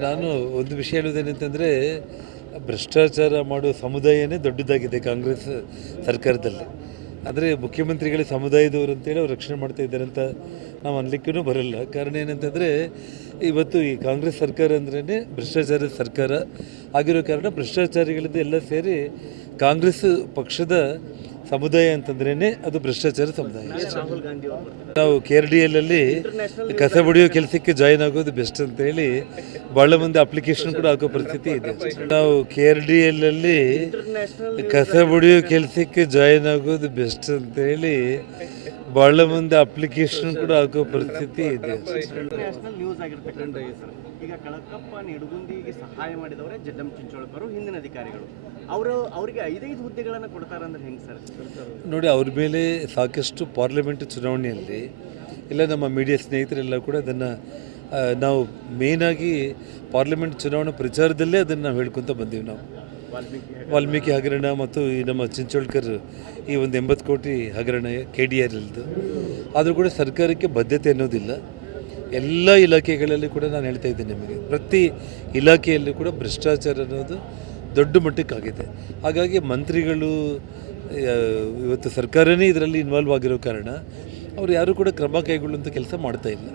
ನಾನು ಒಂದು ವಿಷಯ ಹೇಳುವುದೇನೆಂತಂದರೆ ಭ್ರಷ್ಟಾಚಾರ ಮಾಡುವ ಸಮುದಾಯನೇ ದೊಡ್ಡದಾಗಿದೆ ಕಾಂಗ್ರೆಸ್ ಸರ್ಕಾರದಲ್ಲಿ. ಆದರೆ ಮುಖ್ಯಮಂತ್ರಿಗಳ ಸಮುದಾಯದವರು ಅಂತೇಳಿ ಅವ್ರು ರಕ್ಷಣೆ ಮಾಡ್ತಾ ಇದ್ದಾರೆ ಅಂತ ನಾವು ಅನ್ಲಿಕ್ಕೂ ಬರಲ್ಲ. ಕಾರಣ ಏನಂತಂದರೆ, ಇವತ್ತು ಈ ಕಾಂಗ್ರೆಸ್ ಸರ್ಕಾರ ಅಂದ್ರೇ ಭ್ರಷ್ಟಾಚಾರದ ಸರ್ಕಾರ. ಆಗಿರೋ ಕಾರಣ ಭ್ರಷ್ಟಾಚಾರಿಗಳದ್ದು ಎಲ್ಲ ಸೇರಿ ಕಾಂಗ್ರೆಸ್ ಪಕ್ಷದ ಸಮುದಾಯ ಅಂತಂದ್ರೇನೆ ಅದು ಭ್ರಷ್ಟಾಚಾರ ಸಮುದಾಯ. ನಾವು ಕೆ ಆರ್ ಡಿ ಎಲ್ಲಿ ಕಸ ಬಡಿಯೋ ಕೆಲಸಕ್ಕೆ ಜಾಯಿನ್ ಆಗೋದು ಬೆಸ್ಟ್ ಅಂತ ಹೇಳಿ ಭಾಳ ಮಂದಿ ಅಪ್ಲಿಕೇಶನ್ ಕೂಡ ಹಾಕೋ ಪರಿಸ್ಥಿತಿ ಇದೆ. ನಾವು ಕೆ ಆರ್ ಡಿ ಎಲ್ಲಿ ಕಸ ಬಡಿಯೋ ಕೆಲಸಕ್ಕೆ ಜಾಯಿನ್ ಆಗೋದು ಬೆಸ್ಟ್ ಅಂತ ಹೇಳಿ ಭಾಳ ಮಂದಿ ಅಪ್ಲಿಕೇಶನ್ ಕೂಡ ಹಾಕೋ ಪರಿಸ್ಥಿತಿ ಇದೆ. ಈಗ ಕಳಕಪ್ಪ ನಿಡಗುಂದಿಗೆ ಸಹಾಯ ಮಾಡಿದವರೇ ಜಡ್ಡಂ ಚಿಂಚೋಳಕರು ಹಿಂದಿನ ಅಧಿಕಾರಿಗಳು. ಅವರು ಅವರಿಗೆ ಐದೈದು ಹುದ್ದೆಗಳನ್ನು ಕೊಡ್ತಾರೆ ಅಂದ್ರೆ ಹೆಂಗೆ ಸರ್? ನೋಡಿ, ಅವ್ರ ಮೇಲೆ ಸಾಕಷ್ಟು ಪಾರ್ಲಿಮೆಂಟ್ ಚುನಾವಣೆಯಲ್ಲಿ ಇಲ್ಲ, ನಮ್ಮ ಮೀಡಿಯಾ ಸ್ನೇಹಿತರೆಲ್ಲ ಕೂಡ ಅದನ್ನು ನಾವು ಮೇನಾಗಿ ಪಾರ್ಲಿಮೆಂಟ್ ಚುನಾವಣಾ ಪ್ರಚಾರದಲ್ಲೇ ಅದನ್ನು ನಾವು ಹೇಳ್ಕೊತ ಬಂದೀವಿ ನಾವು. ವಾಲ್ಮೀಕಿ ಹಗರಣ ಮತ್ತು ಈ ನಮ್ಮ ಚಿಂಚೋಳ್ಕರ್ ಈ ಒಂದು ಎಂಬತ್ತು ಕೋಟಿ ಹಗರಣ ಕೆ ಡಿ ಆರ್ ಇಲ್ಲದು ಆದರೂ ಕೂಡ ಸರ್ಕಾರಕ್ಕೆ ಬದ್ಧತೆ ಅನ್ನೋದಿಲ್ಲ. ಎಲ್ಲ ಇಲಾಖೆಗಳಲ್ಲಿ ಕೂಡ ನಾನು ಹೇಳ್ತಾ ಇದ್ದೀನಿ ನಿಮಗೆ, ಪ್ರತಿ ಇಲಾಖೆಯಲ್ಲೂ ಕೂಡ ಭ್ರಷ್ಟಾಚಾರ ಅನ್ನೋದು ದೊಡ್ಡ ಮಟ್ಟಕ್ಕಾಗಿದೆ. ಹಾಗಾಗಿ ಮಂತ್ರಿಗಳು ಇವತ್ತು ಸರ್ಕಾರನೇ ಇದರಲ್ಲಿ ಇನ್ವಾಲ್ವ್ ಆಗಿರೋ ಕಾರಣ ಅವ್ರು ಯಾರೂ ಕೂಡ ಕ್ರಮ ಕೈಗೊಳ್ಳುವಂಥ ಕೆಲಸ ಮಾಡ್ತಾ ಇಲ್ಲ.